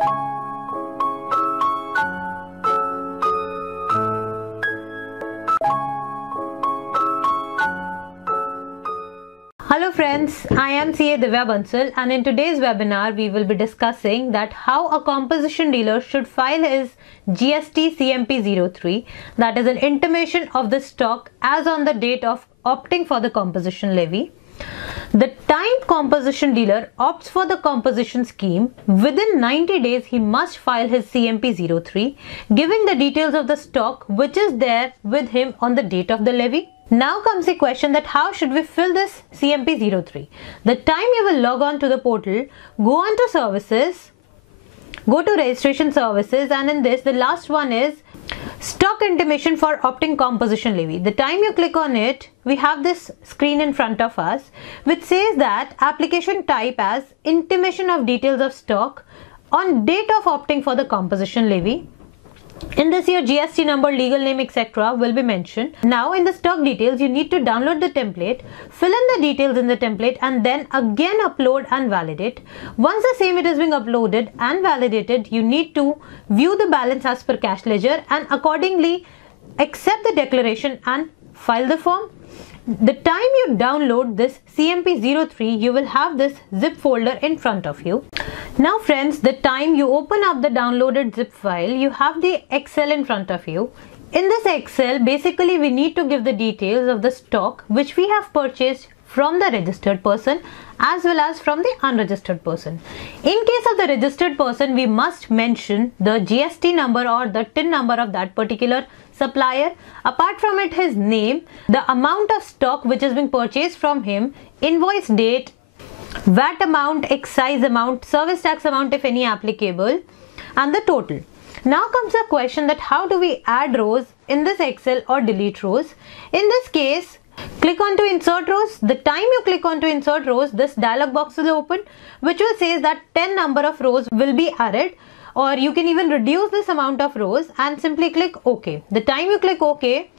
Hello friends, I am CA Divya Bansal, and in today's webinar we will be discussing that how a composition dealer should file his GST CMP-03, that is an intimation of the stock as on the date of opting for the composition levy. The time composition dealer opts for the composition scheme, within 90 days he must file his CMP-03, giving the details of the stock which is there with him on the date of the levy. Now comes the question that how should we fill this CMP-03? The time you will log on to the portal, go on to services, go to registration services, and in this the last one is stock intimation for opting composition levy. The time you click on it, we have this screen in front of us which says that application type as intimation of details of stock on date of opting for the composition levy. In this, your GST number, legal name, etc. will be mentioned. Now in the stock details, you need to download the template, fill in the details in the template, and then again upload and validate. Once the same it is being uploaded and validated, you need to view the balance as per cash ledger and accordingly accept the declaration and file the form. The time you download this CMP-03, you will have this zip folder in front of you. Now friends, the time you open up the downloaded zip file, you have the Excel in front of you. In this Excel, basically we need to give the details of the stock which we have purchased from the registered person as well as from the unregistered person. In case of the registered person, we must mention the GST number or the TIN number of that particular supplier. Apart from it, his name, the amount of stock which is being purchased from him, invoice date, VAT amount, excise amount, service tax amount if any applicable, and the total. Now comes the question that how do we add rows in this Excel or delete rows? In this case, click on to insert rows. The time you click on to insert rows, this dialog box will open which will say that 10 number of rows will be added, or you can even reduce this amount of rows and simply click OK. The time you click OK,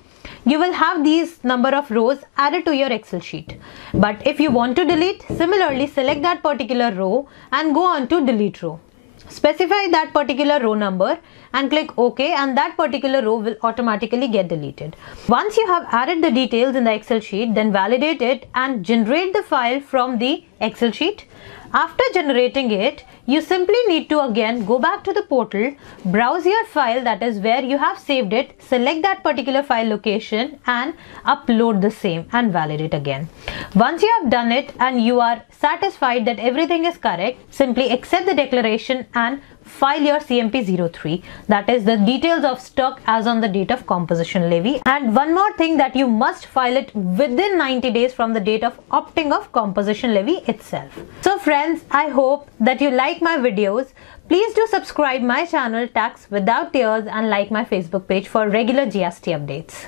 you will have these number of rows added to your Excel sheet. But if you want to delete, similarly select that particular row and go on to delete row. Specify that particular row number and click OK, and that particular row will automatically get deleted. Once you have added the details in the Excel sheet, then validate it and generate the file from the Excel sheet. After generating it, you simply need to again go back to the portal, browse your file, that is where you have saved it, select that particular file location and upload the same and validate again. Once you have done it and you are satisfied that everything is correct, simply accept the declaration and file your CMP-03, that is the details of stock as on the date of composition levy. And one more thing, that you must file it within 90 days from the date of opting of composition levy itself. So friends, I hope that you like my videos. Please do subscribe my channel Tax Without Tears and like my Facebook page for regular GST updates.